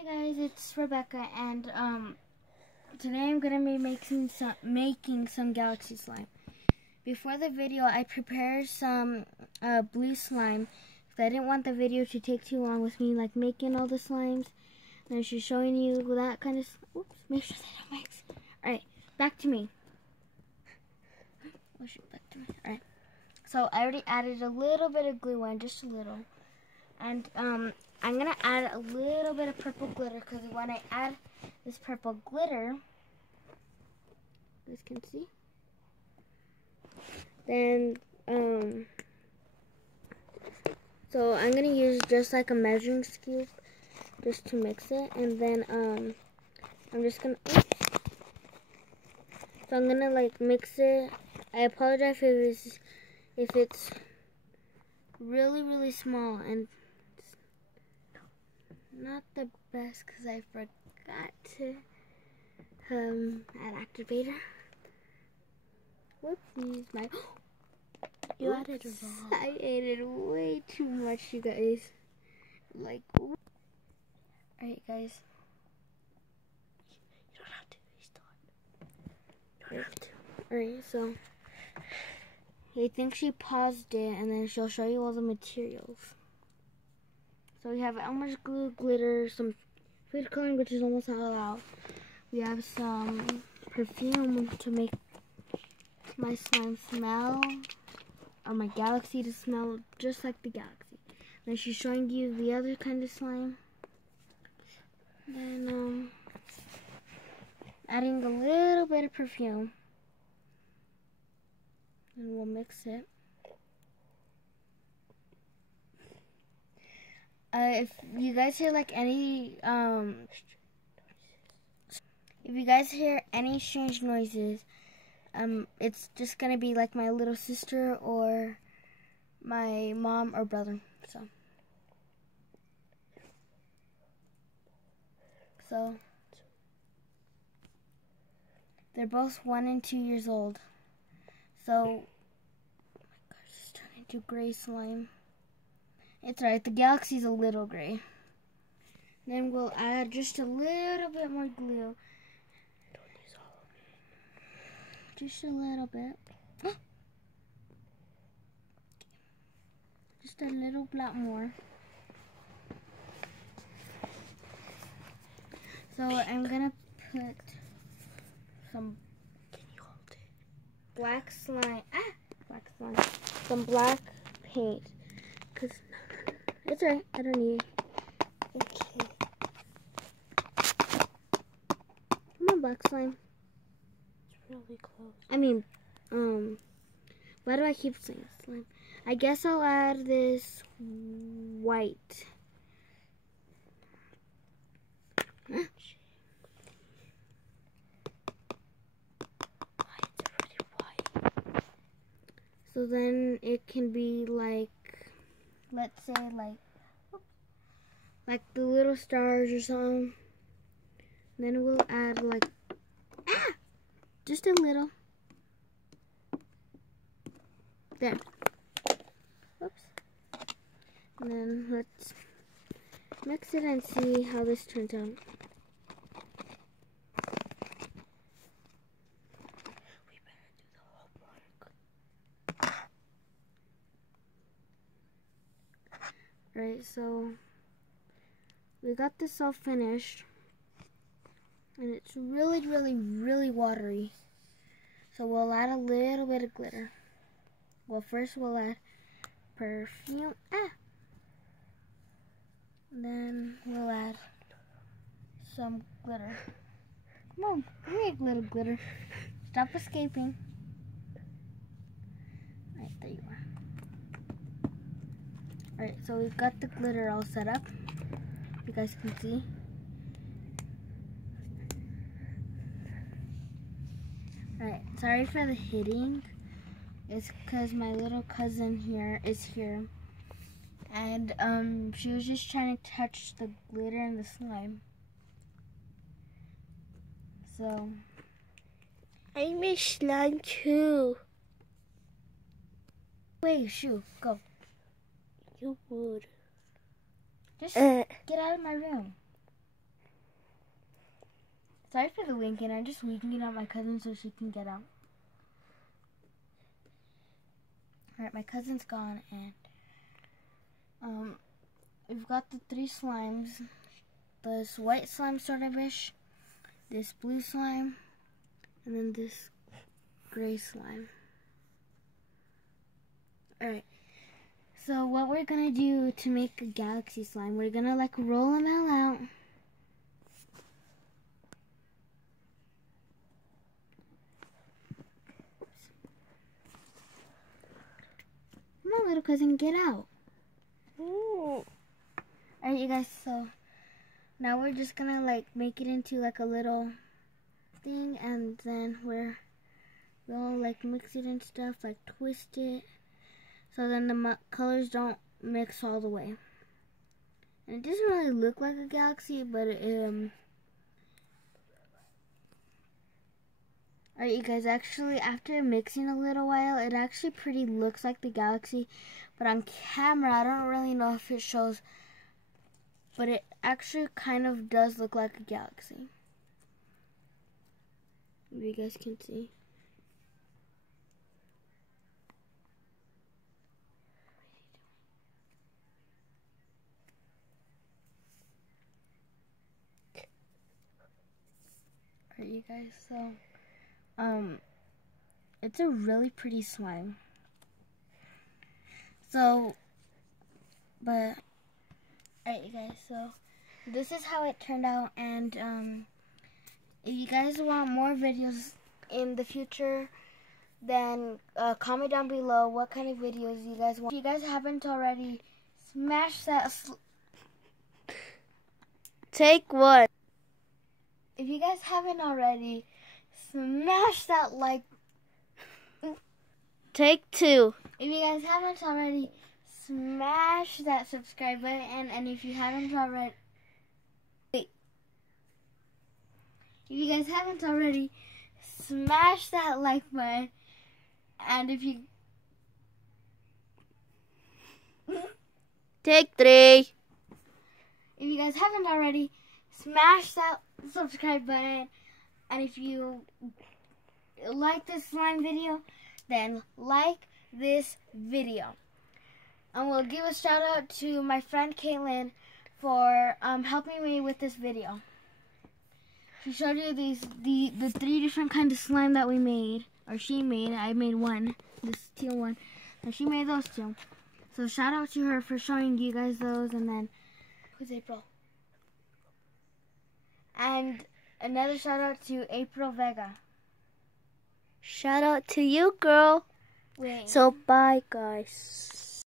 Hi guys, it's Rebecca, and today I'm gonna be making some galaxy slime. Before the video, I prepared some blue slime because I didn't want the video to take too long with me like making all the slimes. And I was just showing you that kind of. Oops, make sure they don't mix. All right, back to me. Back to me. All right. So I already added a little bit of glue on, just a little, and I'm gonna add a little bit of purple glitter because when I add this purple glitter, as you can see, then so I'm gonna use just like a measuring scoop just to mix it, and then I'm just gonna. Oops. So I'm gonna like mix it. I apologize if it's really small and not the best because I forgot to add activator. Whoopsies, You added it wrong. I added way too much, you guys. Like, alright, guys. You don't have to restart. You don't have to. Alright, so I think she paused it, and then she'll show you all the materials. So we have Elmer's glue, glitter, some food coloring, which is almost all out. We have some perfume to make my slime smell, or my galaxy to smell just like the galaxy. Then she's showing you the other kind of slime. Then adding a little bit of perfume, and we'll mix it. If you guys hear like any if you guys hear any strange noises, it's just gonna be like my little sister or my mom or brother. So they're both 1 and 2 years old. So, oh my gosh, it's turning into gray slime. It's alright, the galaxy's a little gray. Then we'll add just a little bit more glue. Don't use all of it. Just a little bit. Just a little bit more. So I'm gonna put some black slime. Black slime. Some black paint. Cause it's alright. I don't need it. Okay. Come on, black slime. It's really close. I mean, why do I keep saying slime? I guess I'll add this white. Why it's already white? So then it can be like, let's say like the little stars or something. Then we'll add like, just a little. There. Oops. And then let's mix it and see how this turns out. We better do the homework. Alright, so we got this all finished. And it's really watery. So we'll add a little bit of glitter. Well, first we'll add perfume. Then we'll add some glitter. Come on, give me a little glitter. Stop escaping. Alright, there you are. Alright, so we've got the glitter all set up. You guys can see. Alright, sorry for the hitting. It's because my little cousin here is here. And she was just trying to touch the glitter and the slime. So I miss slime too. wait, shoo, go. You would. Just get out of my room. Sorry for the winking. I'm just winking at my cousin so she can get out. Alright, my cousin's gone, and we've got the 3 slimes. This white slime sort of ish, this blue slime, and then this gray slime. Alright, so what we're gonna do to make a galaxy slime, we're gonna like roll them all out. Come on, little cousin, get out. Ooh. Alright, you guys, so now we're just gonna like make it into like a little thing, and then we'll like mix it and stuff, like twist it, so then the colors don't mix all the way. And it doesn't really look like a galaxy, but alright, you guys, actually after mixing a little while, it actually pretty looks like the galaxy, but on camera I don't really know if it shows, but it actually kind of does look like a galaxy. If you guys can see. Alright, you guys, so it's a really pretty slime. So, but alright, you guys, so this is how it turned out, and if you guys want more videos in the future, then comment down below what kind of videos you guys want. If you guys haven't already, smash that Take 1. if you guys haven't already, smash that like. Take 2. If you guys haven't already, smash that subscribe button, and if you haven't already, if you guys haven't already, smash that like button, and if you Take 3. if you guys haven't already, smash that subscribe button, and if you like this slime video, then like this video. And we'll give a shout out to my friend Caitlin for helping me with this video. She showed you the 3 different kinds of slime that we made, or she made. I made one, this teal one, and she made those 2. So shout out to her for showing you guys those. And then who's April? And another shout out to April Vega. Shout out to you, girl. Wait. So bye, guys.